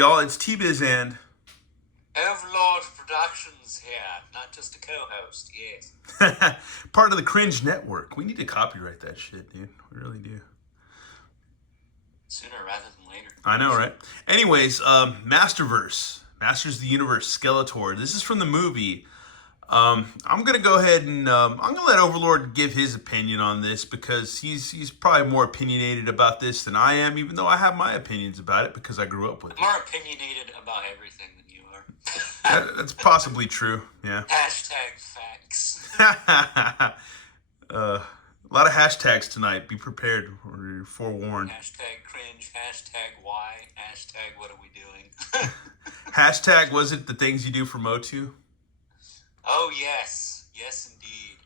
y'all? It's T-Biz and... Overlord Productions here, not just a co-host, yes. part of the Cringe Network. We need to copyright that shit, dude. We really do. Sooner rather than later. I know, right? Anyways, Masterverse. Masters of the Universe, Skeletor. This is from the movie. I'm going to go ahead and I'm going to let Overlord give his opinion on this because he's probably more opinionated about this than I am, even though I have my opinions about it because I grew up with it. More opinionated about everything than you are. That's possibly true, yeah. Hashtag facts. A lot of hashtags tonight. Be prepared or you're forewarned. Hashtag cringe, hashtag why, hashtag what are we doing? Hashtag, was it the things you do for Motu? Oh, yes. Yes, indeed.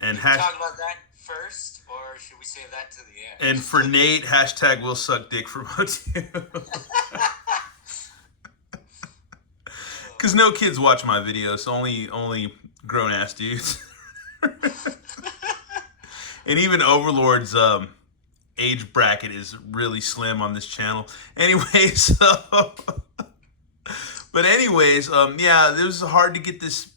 And Should we talk about that first, or should we save that to the end? And for Nate, hashtag we'll suck dick for Motu. Because no kids watch my videos, only grown-ass dudes. And even Overlord's age bracket is really slim on this channel. Anyways, but anyways, yeah, it was hard to get this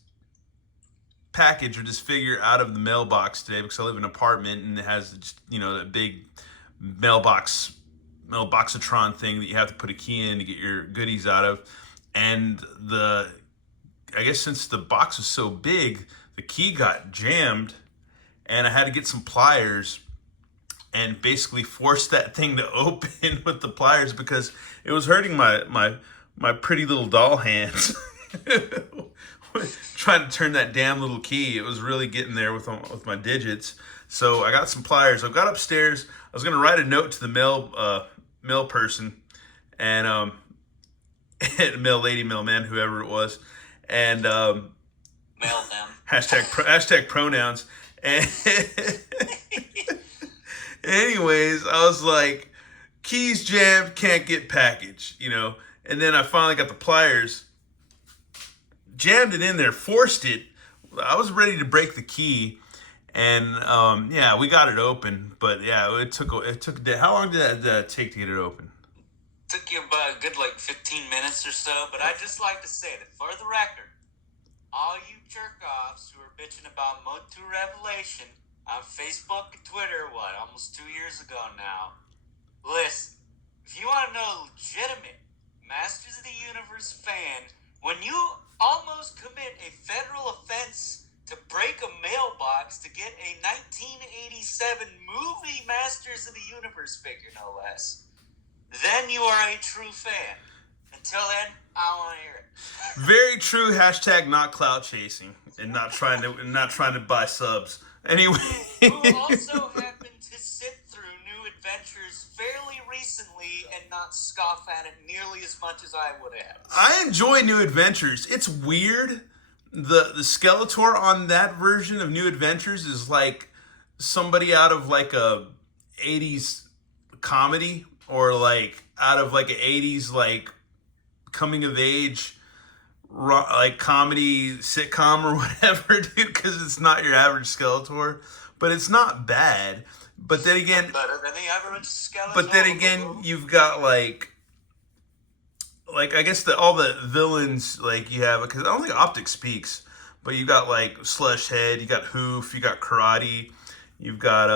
package or this figure out of the mailbox today because I live in an apartment and it has just, that big mailboxatron thing that you have to put a key in to get your goodies out of. And I guess since the box was so big, the key got jammed and I had to get some pliers and basically force that thing to open with the pliers because it was hurting my pretty little doll hands. Trying to turn that damn little key. It was really getting there with my digits. So I got some pliers. I got upstairs. I was gonna write a note to the mail person and mail lady, mailman, whoever it was, and mail them. hashtag pronouns. And anyways, I was like, keys jammed, can't get package, And then I finally got the pliers, jammed it in there, forced it. I was ready to break the key, and yeah, we got it open. But yeah, it took a day. How long did that take to get it open? Took you about a good 15 minutes or so. But I'd just like to say that for the record, all you jerk-offs who are bitching about Motu Revelation on Facebook and Twitter, almost 2 years ago now, listen, if you want to know a legitimate Masters of the Universe fan, when you almost commit a federal offense to break a mailbox to get a 1987 movie Masters of the Universe figure, no less, then you are a true fan. Until then, I want to hear it. Very true. Hashtag not clout chasing and not trying to buy subs. Anyway, who also happened to sit through New Adventures fairly recently and not scoff at it nearly as much as I would have. I enjoy New Adventures. It's weird. The Skeletor on that version of New Adventures is like somebody out of a 80s comedy or out of an 80s coming of age comedy sitcom or whatever, dude, because it's not your average Skeletor, but it's not bad. But then again, better than the average Skeletor. But then again, you've got I guess all the villains you have, because I don't think Optic speaks, but you got Slush Head, you got Hoof, you got Karate, you've got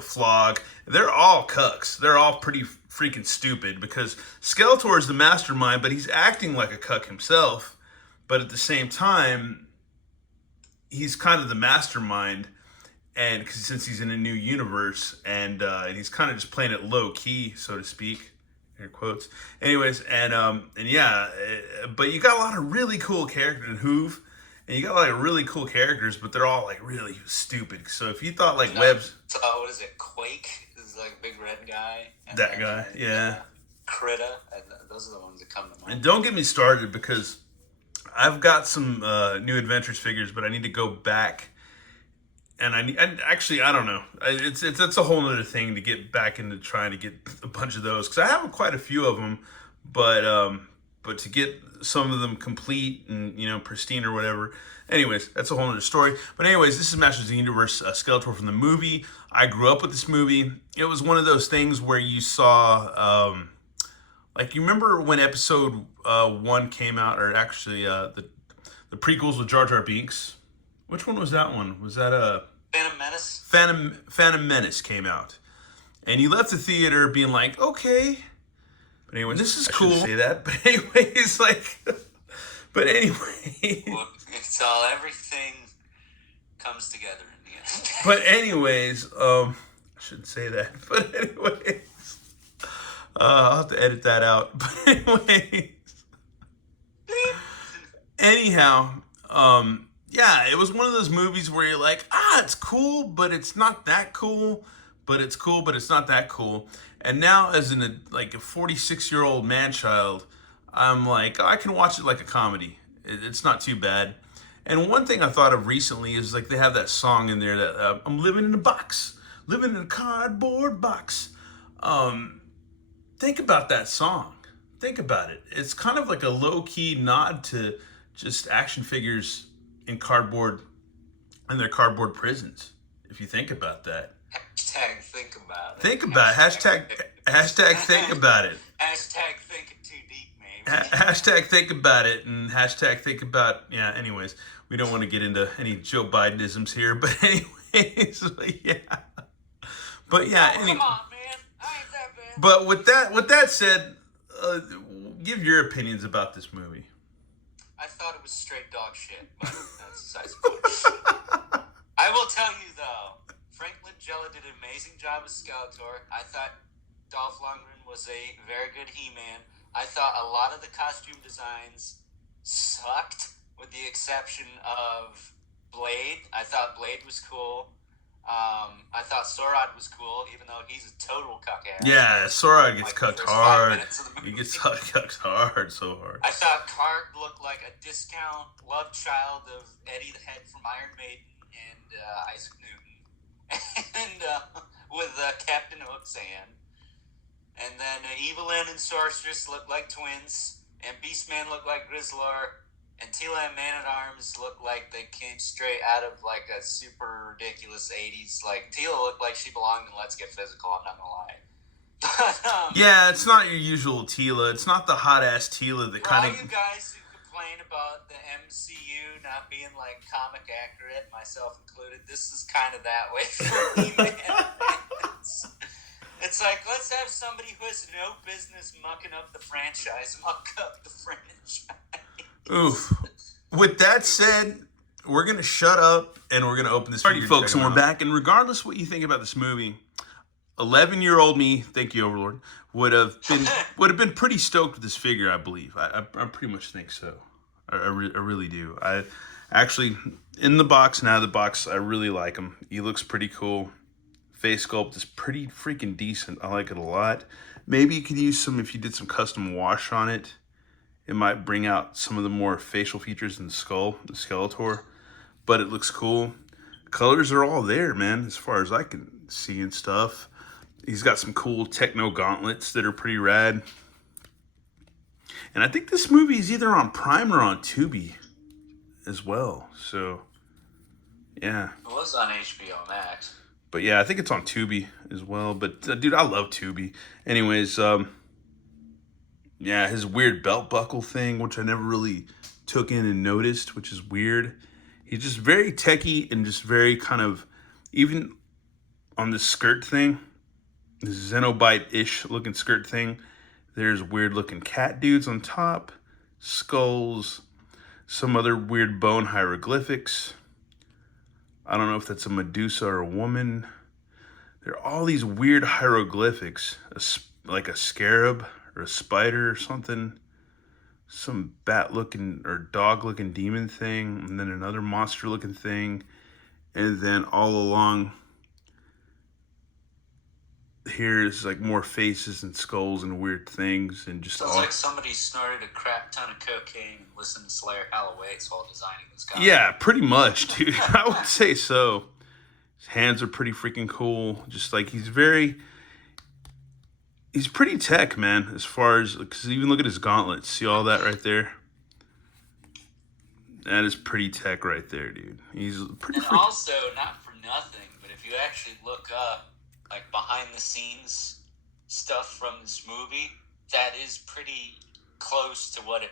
Flog. They're all cucks. They're all pretty freaking stupid because Skeletor is the mastermind, but he's acting like a cuck himself. But at the same time, he's kind of the mastermind, and since he's in a new universe, and he's kind of just playing it low key, so to speak, air quotes. Anyways, and yeah, but you got a lot of really cool characters in Hoove, and you got really cool characters, but they're all really stupid. So if you thought Webb's, what is it? Quake is a big red guy. That guy, yeah. Critta, and those are the ones that come to mind. And don't get me started because I've got some New Adventures figures, but I need to go back. And I don't know. It's a whole other thing to get back into trying to get a bunch of those because I have quite a few of them, but to get some of them complete and pristine or whatever. Anyways, that's a whole other story. But anyways, this is Masters of the Universe Skeletor from the movie. I grew up with this movie. It was one of those things where you saw Like, you remember when episode 1 came out, or actually the prequels with Jar Jar Binks? Which one was that one? Was that Phantom Menace? Phantom Menace came out, and you left the theater being like, okay, but anyway, this is cool. I shouldn't say that, but anyways, like, but anyway, Well, it's all everything comes together in the end. but anyways, I shouldn't say that, but anyways, I'll have to edit that out. But anyhow, yeah, it was one of those movies where you're like, it's cool, but it's not that cool. But it's cool, but it's not that cool. And now, as a 46-year-old man-child, I'm like, I can watch it like a comedy. It's not too bad. And one thing I thought of recently is like they have that song in there that I'm living in a box, living in a cardboard box. Think about that song. Think about it. It's kind of like a low-key nod to just action figures in their cardboard prisons. If you think about that. Hashtag think about it. Think about it. Hashtag think about it. Hashtag think it too deep, maybe. Hashtag think about it, and hashtag think about, yeah, anyways. We don't want to get into any Joe Bidenisms here, but anyways, yeah. But yeah, Come on, man. I ain't that bad. But with that said, give your opinions about this movie. I thought it was straight dog shit, but that's besides the point. I will tell you, though, Frank Langella did an amazing job as Skeletor. I thought Dolph Lundgren was a very good He-Man. I thought a lot of the costume designs sucked, with the exception of Blade. I thought Blade was cool. I thought Sorod was cool, even though he's a total cuck-ass. Yeah, Sorod gets cucked hard. He gets cucked hard, so hard. I thought Karg looked like a discount love child of Eddie the Head from Iron Maiden and Isaac Newton. And with Captain Hook's hand. And then Evelyn and Sorceress looked like twins. And Beastman looked like Grizzlor. And Tila and Man-at-Arms looked like they came straight out of like a super ridiculous 80s. Like, Tila looked like she belonged in Let's Get Physical, I'm not gonna lie. But, yeah, it's not your usual Tila. It's not the hot-ass Tila that kind of... all you guys who complain about the MCU not being like comic accurate, myself included, this is kind of that way for me, man. It's like, let's have somebody who has no business mucking up the franchise muck up the franchise. Oof. With that said, we're going to shut up and we're going to open this video. Alrighty, folks, and we're back. And regardless what you think about this movie, 11-year-old me, thank you, Overlord, would have been pretty stoked with this figure, I believe. I pretty much think so. I really do. I actually, in the box and out of the box, I really like him. He looks pretty cool. Face sculpt is pretty freaking decent. I like it a lot. Maybe you could use some, if you did some custom wash on it, it might bring out some of the more facial features in the skull, the Skeletor. But it looks cool. Colors are all there, man, as far as I can see and stuff. He's got some cool techno gauntlets that are pretty rad. And I think this movie is either on Prime or on Tubi as well. So, yeah. It was on HBO Max. But yeah, I think it's on Tubi as well. But dude, I love Tubi. Anyways, yeah, his weird belt buckle thing, which I never really took in and noticed, which is weird. He's just very techie and just very kind of, even on this skirt thing, this Xenobite-ish looking skirt thing, there's weird looking cat dudes on top, skulls, some other weird bone hieroglyphics. I don't know if that's a Medusa or a woman. There are all these weird hieroglyphics, like a scarab or a spider or something. Some bat-looking or dog-looking demon thing. And then another monster-looking thing. And then all along here's like more faces and skulls and weird things. And just sounds like somebody snorted a crap ton of cocaine and listened to Slayer Halloween while designing this costume. Yeah, pretty much, dude. I would say so. His hands are pretty freaking cool. Just like he's pretty tech, man, as far as, because even look at his gauntlets. See all that right there? That is pretty tech right there, dude. He's pretty and also, not for nothing, but if you actually look up, like, behind the scenes stuff from this movie, that is pretty close to what it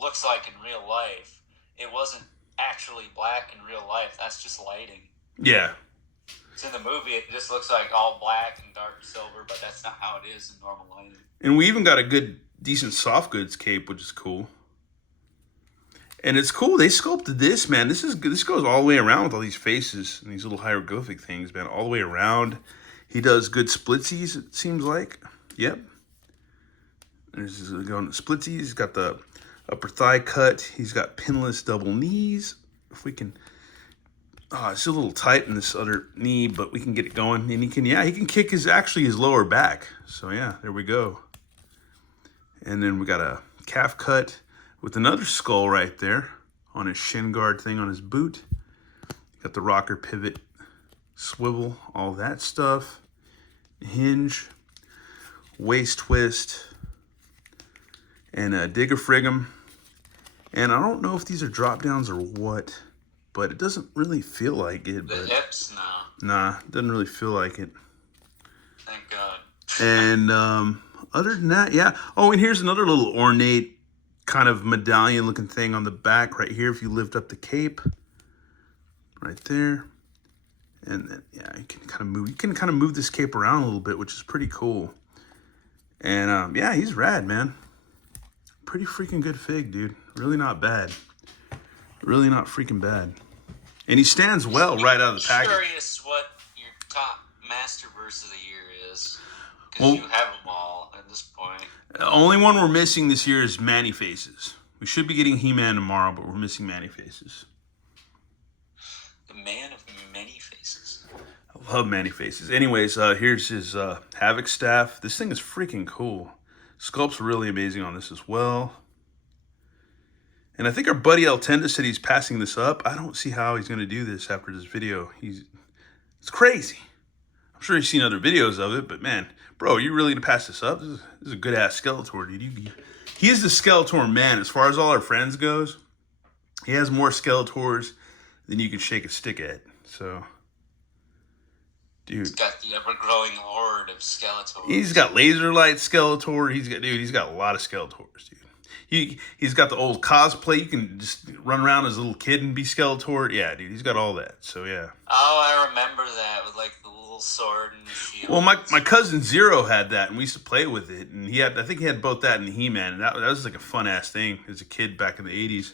looks like in real life. It wasn't actually black in real life. That's just lighting. Yeah. So in the movie, it just looks like all black and dark silver, but that's not how it is in normal lighting. And we even got a good, decent soft goods cape, which is cool. And it's cool. They sculpted this, man. This goes all the way around with all these faces and these little hieroglyphic things, man. All the way around. He does good splitsies, it seems like. Yep. There's going to splitsies. He's got the upper thigh cut. He's got pinless double knees. If we can... it's a little tight in this other knee, but we can get it going. And he can kick his lower back. So yeah, there we go. And then we got a calf cut with another skull right there on his shin guard thing on his boot. Got the rocker pivot, swivel, all that stuff. Hinge, waist twist, and a digger frigum. And I don't know if these are drop downs or what, but it doesn't really feel like it. The hips, no. Nah, it doesn't really feel like it. Thank God. And other than that, yeah. Oh, and here's another little ornate kind of medallion looking thing on the back right here. If you lift up the cape, right there, and then yeah, you can kind of move this cape around a little bit, which is pretty cool. And yeah, he's rad, man. Pretty freaking good fig, dude. Really not bad. Really not freaking bad. And he stands well right out of the package. I'm curious what your top Masterverse of the year is, because you have them all at this point. The only one we're missing this year is Manny Faces. We should be getting He-Man tomorrow, but we're missing Manny Faces. The man of many faces. I love Manny Faces. Anyways, here's his Havoc staff. This thing is freaking cool. Sculpt's really amazing on this as well. And I think our buddy Altenda said he's passing this up. I don't see how he's going to do this after this video. It's crazy. I'm sure he's seen other videos of it, but man, bro, you really going to pass this up? This is a good-ass Skeletor, dude. He is the Skeletor man. As far as all our friends goes, he has more Skeletors than you can shake a stick at. So, dude. He's got the ever-growing horde of Skeletors. He's got laser light Skeletor. He's got a lot of Skeletors, dude. He's got the old cosplay. You can just run around as a little kid and be Skeletor. Yeah, dude, he's got all that. So yeah. Oh, I remember that with like the little sword and the shield. Well, my cousin Zero had that, and we used to play with it. And I think he had both that and He-Man. And that was like a fun ass thing as a kid back in the '80s.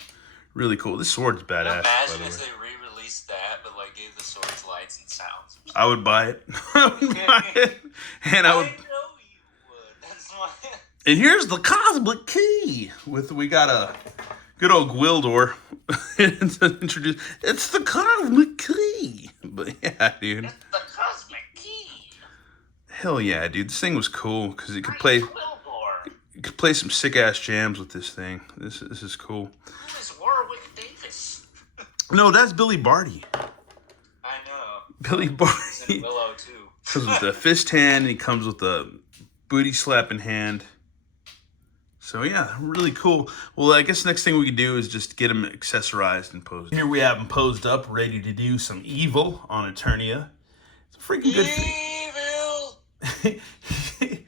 Really cool. This sword's badass. Imagine if they re-released that, but like gave the swords lights and sounds. I would buy it. I would buy it. And I would. I know you would. That's my. And here's the cosmic key. We got a good old Gwildor to introduce. It's the cosmic key. But yeah, dude. It's the cosmic key. Hell yeah, dude. This thing was cool because it could play. You could play some sick ass jams with this thing. This is cool. Who is Warwick Davis? No, that's Billy Barty. I know. Billy Barty. He's in Willow too. Comes with the fist hand, and he comes with the booty slapping hand. So yeah, really cool. Well, I guess next thing we can do is just get him accessorized and posed. Here we have him posed up, ready to do some evil on Eternia. It's a freaking good Evil.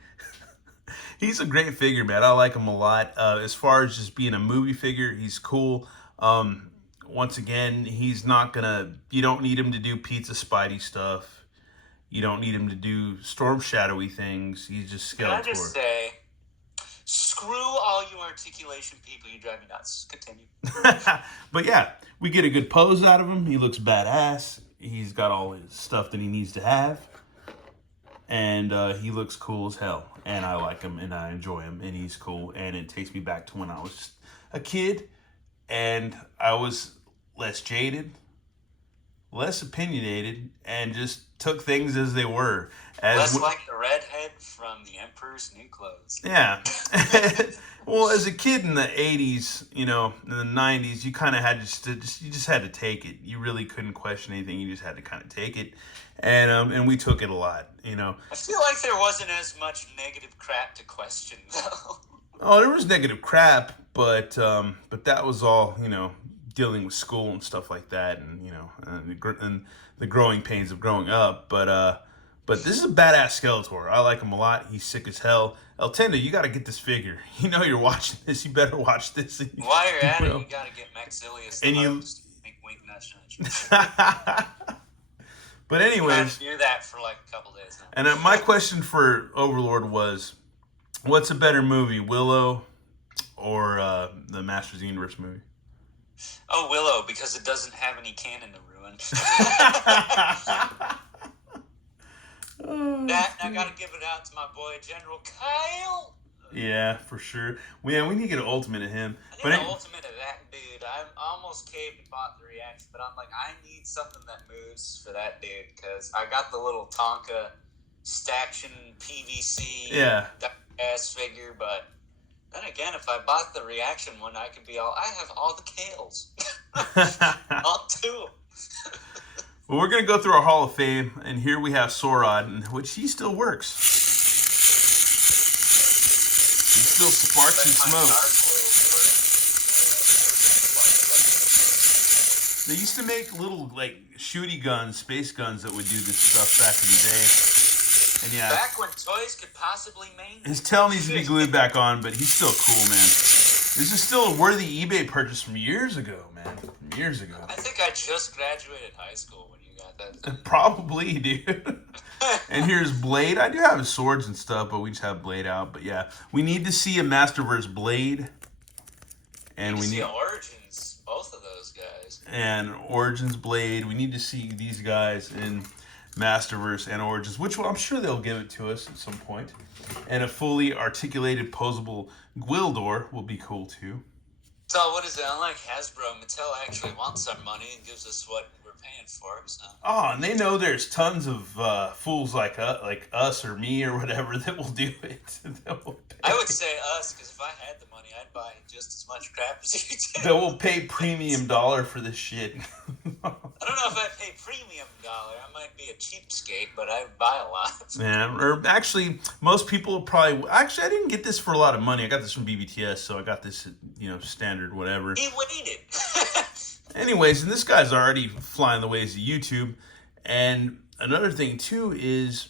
He's a great figure, man. I like him a lot. As far as just being a movie figure, he's cool. Once again, he's not gonna. You don't need him to do Pizza Spidey stuff. You don't need him to do Storm Shadowy things. He's just Skeletor. Can I just say, screw all you articulation people. You drive me nuts. Continue. But yeah, we get a good pose out of him. He looks badass. He's got all his stuff that he needs to have. And he looks cool as hell. And I like him and I enjoy him. And he's cool. And it takes me back to when I was just a kid. And I was less jaded, less opinionated, and just took things as they were. Less like the redhead from The Emperor's New Clothes. Yeah. Well, as a kid in the 80s, in the 90s, you kind of had you just had to take it. You really couldn't question anything. You just had to kind of take it. And we took it a lot, I feel like there wasn't as much negative crap to question, though. Oh, there was negative crap, but that was all, dealing with school and stuff like that, and and the growing pains of growing up. But But this is a badass Skeletor. I like him a lot. He's sick as hell. El Tendo, you got to get this figure. You know you're watching this. You better watch this. While you're at it, you got to get Maxilius and the you... host. Wink, nudge, nudge. But anyways, do that for like a couple days now. And my question for Overlord was, what's a better movie, Willow or the Masters of the Universe movie? Oh, Willow, because it doesn't have any canon to ruin. I gotta give it out to my boy General Kyle. Yeah, for sure. We need to get an ultimate of him. I need an ultimate of that dude. I almost caved and bought the reaction, but I'm like, I need something that moves for that dude, because I got the little Tonka Staction PVC ass figure, but then again, if I bought the reaction one, I have all the Kales. All two. Well, we're going to go through our Hall of Fame, and here we have Sorod, which he still works. He still sparks and smokes. They used to make little, like, shooty guns, space guns that would do this stuff back in the day. And yeah, back when toys could possibly mean. His tail needs to be glued back on, but he's still cool, man. This is still a worthy eBay purchase from years ago, man. From years ago. I think I just graduated high school when you got that. Probably, dude. And here's Blade. I do have his swords and stuff, but we just have Blade out. But yeah, we need to see a Masterverse Blade. And we need Origins, both of those guys. And Origins Blade. We need to see these guys in Masterverse and Origins, which I'm sure they'll give it to us at some point. And a fully articulated, posable Gwildor will be cool too. So what is it? Unlike Hasbro, Mattel actually wants our money and gives us what we're paying for. So. Oh, and they know there's tons of fools like us or me or whatever that will do it. I would say us, because if I had the money, I'd buy just as much crap as you do. That will pay premium dollar for this shit. I don't know if I'd pay premium dollar. I might be a cheapskate, but I would buy a lot. Yeah, or actually, most people probably... Actually, I didn't get this for a lot of money. I got this from BBTS, so I got this at, standard whatever. He waited. Anyways, and this guy's already flying the ways of YouTube. And another thing, too, is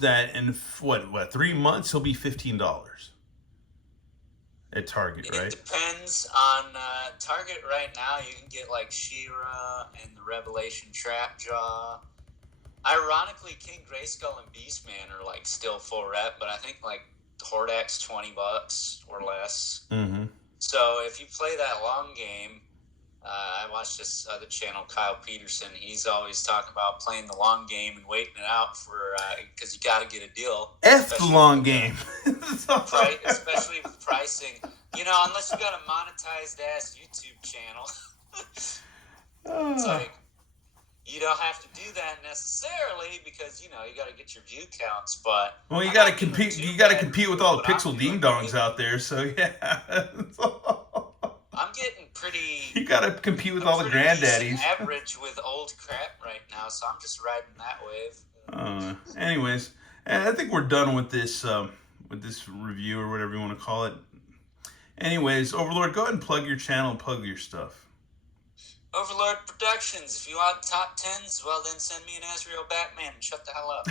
that in, 3 months, he'll be $15 at Target, right? It depends on Target right now. You can get like She-Ra and the Revelation Trapjaw. Ironically, King Grayskull and Beastman are like still full rep, but I think like Hordak's $20 or less. Mm-hmm. So if you play that long game, I watched this other channel, Kyle Peterson. He's always talking about playing the long game and waiting it out for because you got to get a deal. F the long game. Especially with pricing. Unless you got a monetized ass YouTube channel. It's like you don't have to do that necessarily because you got to get your view counts. But you got to compete. You got to compete with all the pixel ding dongs out there. So yeah. I'm getting pretty... You gotta compete with all the granddaddies. Average with old crap right now, so I'm just riding that wave. Anyways, I think we're done with this review or whatever you want to call it. Anyways, Overlord, go ahead and plug your channel and plug your stuff. Overlord Productions. If you want top 10s, well then send me an Azrael Batman and shut the hell up.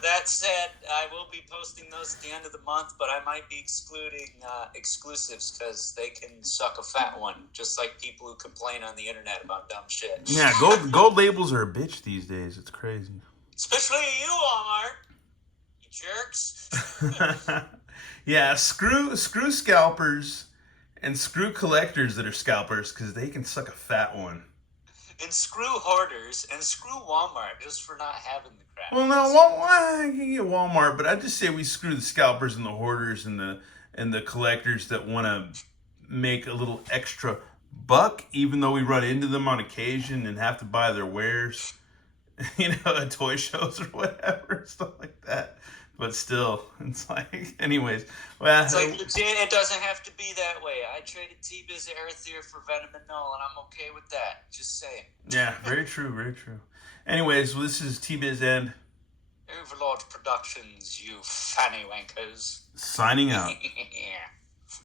That said, I will be posting those at the end of the month, but I might be excluding exclusives because they can suck a fat one, just like people who complain on the internet about dumb shit. Yeah, gold labels are a bitch these days. It's crazy. Especially you, Walmart. You jerks. Yeah, screw scalpers and screw collectors that are scalpers because they can suck a fat one. And screw hoarders and screw Walmart just for not having the crap. Well, no, I can get Walmart, but I just say we screw the scalpers and the hoarders and the collectors that want to make a little extra buck, even though we run into them on occasion and have to buy their wares, at toy shows or whatever, stuff like that. But still, it's like, anyways. Well, it's like, it doesn't have to be that way. I traded T-Biz Aerothere for Venom and Null, and I'm okay with that. Just saying. Yeah, very true, very true. Anyways, well, this is T-Biz and Overlord Productions, you fanny wankers. Signing out. Yeah.